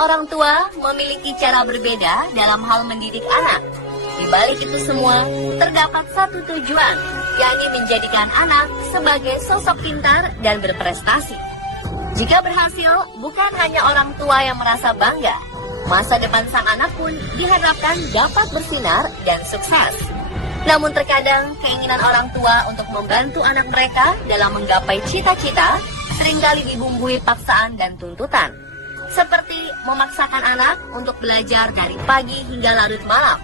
orang tua memiliki cara berbeda dalam hal mendidik anak. Di balik itu semua, terdapat satu tujuan, yakni menjadikan anak sebagai sosok pintar dan berprestasi. Jika berhasil, bukan hanya orang tua yang merasa bangga, masa depan sang anak pun diharapkan dapat bersinar dan sukses. Namun terkadang keinginan orang tua untuk membantu anak mereka dalam menggapai cita-cita seringkali dibumbui paksaan dan tuntutan. Seperti memaksakan anak untuk belajar dari pagi hingga larut malam,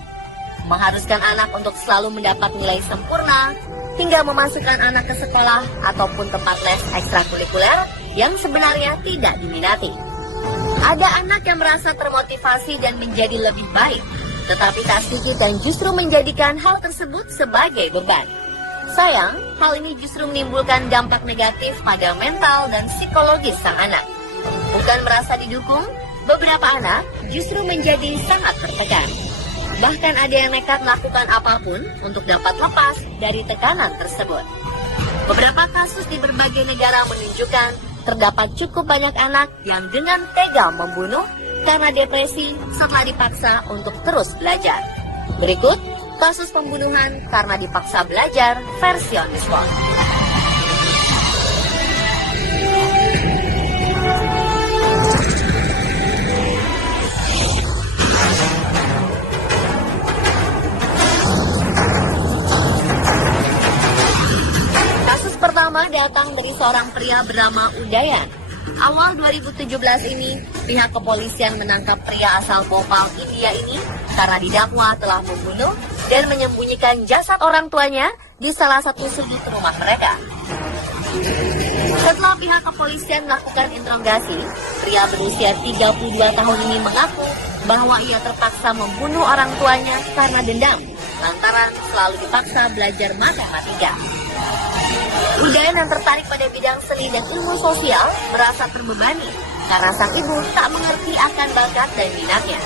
mengharuskan anak untuk selalu mendapat nilai sempurna, hingga memasukkan anak ke sekolah ataupun tempat les ekstrakurikuler yang sebenarnya tidak diminati. Ada anak yang merasa termotivasi dan menjadi lebih baik, tetapi tak sedikit dan justru menjadikan hal tersebut sebagai beban. Sayang, hal ini justru menimbulkan dampak negatif pada mental dan psikologis sang anak. Bukan merasa didukung, beberapa anak justru menjadi sangat tertekan. Bahkan ada yang nekat melakukan apapun untuk dapat lepas dari tekanan tersebut. Beberapa kasus di berbagai negara menunjukkan terdapat cukup banyak anak yang dengan tega membunuh karena depresi setelah dipaksa untuk terus belajar. Berikut kasus pembunuhan karena dipaksa belajar versi on the spot. Kasus pertama datang dari seorang pria bernama Udayan. Awal 2017 ini, pihak kepolisian menangkap pria asal Bhopal, India ini karena didakwa telah membunuh dan menyembunyikan jasad orang tuanya di salah satu sudut rumah mereka. Setelah pihak kepolisian melakukan interogasi, pria berusia 32 tahun ini mengaku bahwa ia terpaksa membunuh orang tuanya karena dendam, lantaran selalu dipaksa belajar matematika. Udayan yang tertarik pada bidang seni dan ilmu sosial merasa terbebani karena sang ibu tak mengerti akan bakat dan minatnya.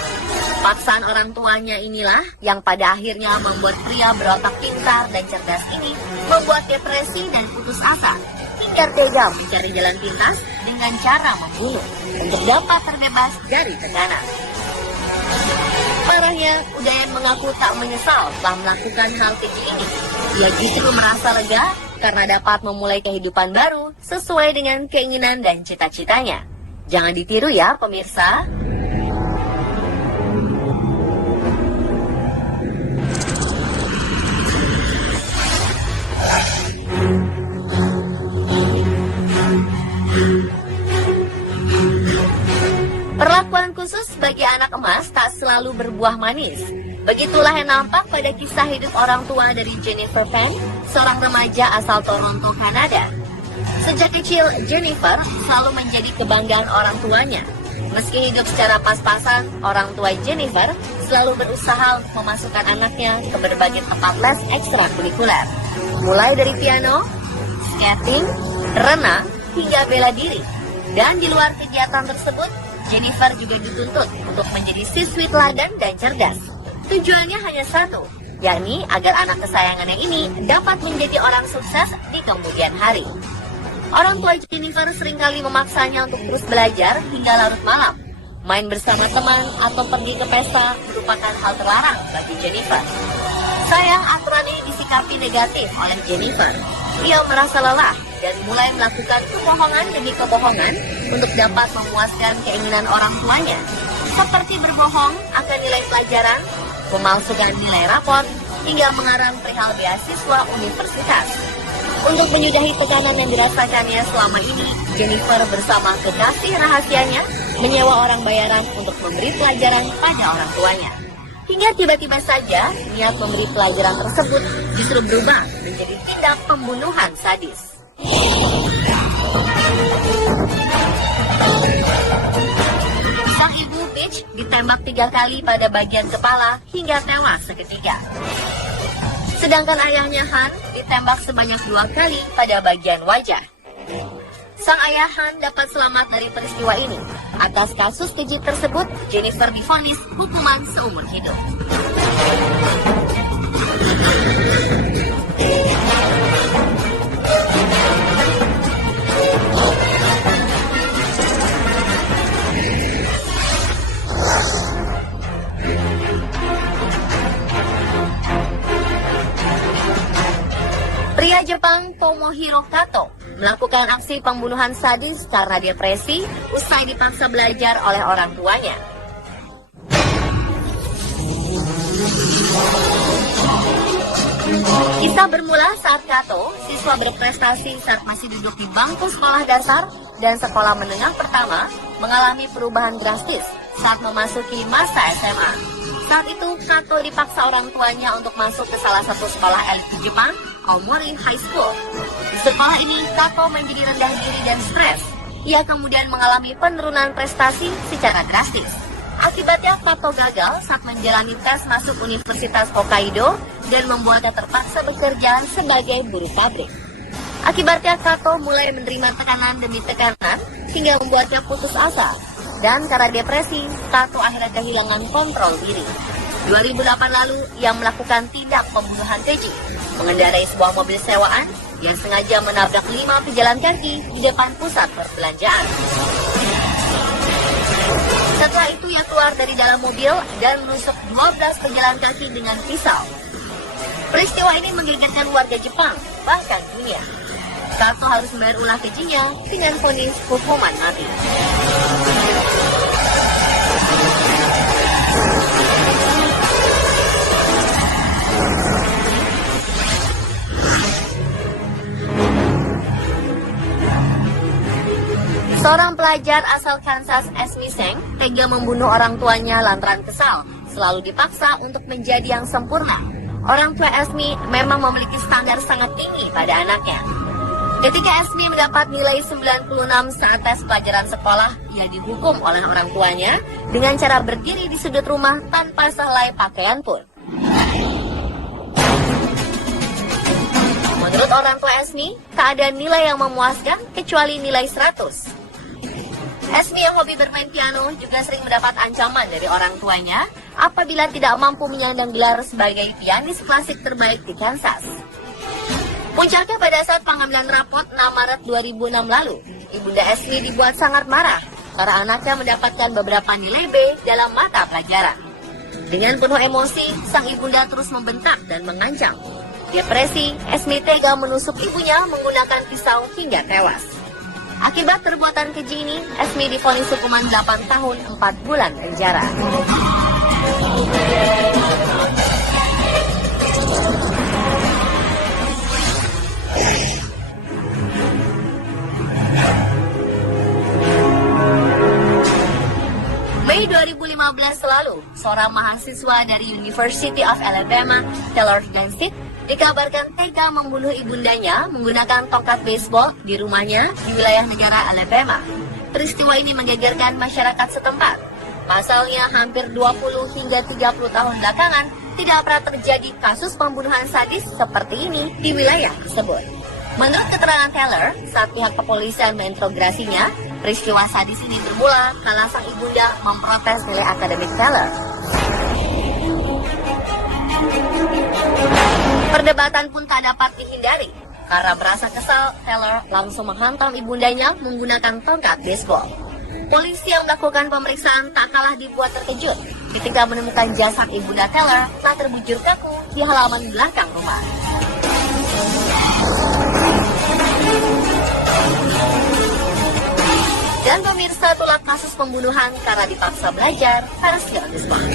Paksaan orang tuanya inilah yang pada akhirnya membuat pria berotak pintar dan cerdas ini membuat depresi dan putus asa, hingga tega mencari jalan pintas dengan cara membunuh untuk dapat terbebas dari tekanan. Parahnya, Udayan mengaku tak menyesal telah melakukan hal keji ini. Ia justru merasa lega karena dapat memulai kehidupan baru sesuai dengan keinginan dan cita-citanya. Jangan ditiru ya pemirsa. Perlakuan khusus bagi anak emas tak selalu berbuah manis. Begitulah yang nampak pada kisah hidup orang tua dari Jennifer Penn, seorang remaja asal Toronto, Kanada. Sejak kecil, Jennifer selalu menjadi kebanggaan orang tuanya. Meski hidup secara pas-pasan, orang tua Jennifer selalu berusaha memasukkan anaknya ke berbagai tempat les ekstrakurikuler. Mulai dari piano, skating, renang, hingga bela diri. Dan di luar kegiatan tersebut, Jennifer juga dituntut untuk menjadi siswi teladan dan cerdas. Tujuannya hanya satu, yakni agar anak kesayangannya ini dapat menjadi orang sukses di kemudian hari. Orang tua Jennifer seringkali memaksanya untuk terus belajar hingga larut malam. Main bersama teman atau pergi ke pesta merupakan hal terlarang bagi Jennifer. Sayang, aturan ini disikapi negatif oleh Jennifer. Ia merasa lelah dan mulai melakukan kebohongan demi kebohongan untuk dapat memuaskan keinginan orang tuanya, seperti berbohong akan nilai pelajaran, memalsukan nilai rapor, hingga mengarang perihal beasiswa universitas. Untuk menyudahi tekanan yang dirasakannya selama ini, Jennifer bersama kekasih rahasianya menyewa orang bayaran untuk memberi pelajaran pada orang tuanya. Hingga tiba-tiba saja niat memberi pelajaran tersebut justru berubah menjadi tindak pembunuhan sadis. Sang ibu Peach ditembak 3 kali pada bagian kepala hingga tewas seketika. Sedangkan ayahnya Han ditembak sebanyak 2 kali pada bagian wajah. Sang ayah Han dapat selamat dari peristiwa ini. Atas kasus keji tersebut, Jennifer divonis hukuman seumur hidup. Jepang, Tomohiro Kato melakukan aksi pembunuhan sadis karena depresi usai dipaksa belajar oleh orang tuanya. Kisah bermula saat Kato, siswa berprestasi saat masih duduk di bangku sekolah dasar dan sekolah menengah pertama, mengalami perubahan drastis saat memasuki masa SMA. Saat itu, Kato dipaksa orang tuanya untuk masuk ke salah satu sekolah elit di Jepang, Aomori High School. Di sekolah ini, Kato menjadi rendah diri dan stres. Ia kemudian mengalami penurunan prestasi secara drastis. Akibatnya, Kato gagal saat menjalani tes masuk Universitas Hokkaido dan membuatnya terpaksa bekerja sebagai buruh pabrik. Akibatnya, Kato mulai menerima tekanan demi tekanan hingga membuatnya putus asa. Dan karena depresi, Kato akhirnya kehilangan kontrol diri. 2008 lalu, ia melakukan tindak pembunuhan keji, mengendarai sebuah mobil sewaan yang sengaja menabrak 5 pejalan kaki di depan pusat perbelanjaan. Setelah itu, ia keluar dari dalam mobil dan menusuk 12 pejalan kaki dengan pisau. Peristiwa ini menggegerkan warga Jepang, bahkan dunia. Kato harus membayar ulah kejinya dengan vonis hukuman mati. Seorang pelajar asal Kansas, Esmi Seng, tega membunuh orang tuanya lantaran kesal, selalu dipaksa untuk menjadi yang sempurna. Orang tua Esmi memang memiliki standar sangat tinggi pada anaknya. Ketika Esmi mendapat nilai 96 saat tes pelajaran sekolah, ia dihukum oleh orang tuanya dengan cara berdiri di sudut rumah tanpa sehelai pakaian pun. Menurut orang tua Esmi, tak ada nilai yang memuaskan kecuali nilai 100. Esmi yang hobi bermain piano juga sering mendapat ancaman dari orang tuanya apabila tidak mampu menyandang gelar sebagai pianis klasik terbaik di Kansas. Puncaknya pada saat pengambilan rapot 6 Maret 2006 lalu, Ibunda Esmi dibuat sangat marah karena anaknya mendapatkan beberapa nilai B dalam mata pelajaran. Dengan penuh emosi, sang ibunda terus membentak dan mengancam. Depresi, Esmi tega menusuk ibunya menggunakan pisau hingga tewas. Akibat perbuatan keji ini, Esmi divonis hukuman 8 tahun 4 bulan penjara. Mei 2015 lalu, seorang mahasiswa dari University of Alabama, Taylor Gansett, dikabarkan tega membunuh ibundanya menggunakan tongkat baseball di rumahnya di wilayah negara Alabama. Peristiwa ini menggegerkan masyarakat setempat. Pasalnya, hampir 20 hingga 30 tahun belakangan tidak pernah terjadi kasus pembunuhan sadis seperti ini di wilayah tersebut. Menurut keterangan Taylor, saat pihak kepolisian menginterogasinya, peristiwa sadis ini bermula kala sang ibunda memprotes nilai akademik Taylor. Perdebatan pun tak dapat dihindari. Karena merasa kesal, Taylor langsung menghantam ibundanya menggunakan tongkat baseball. Polisi yang melakukan pemeriksaan tak kalah dibuat terkejut ketika menemukan jasad ibunda Taylor telah terbujur kaku di halaman belakang rumah. Dan pemirsa, itulah kasus pembunuhan karena dipaksa belajar versi on the spot.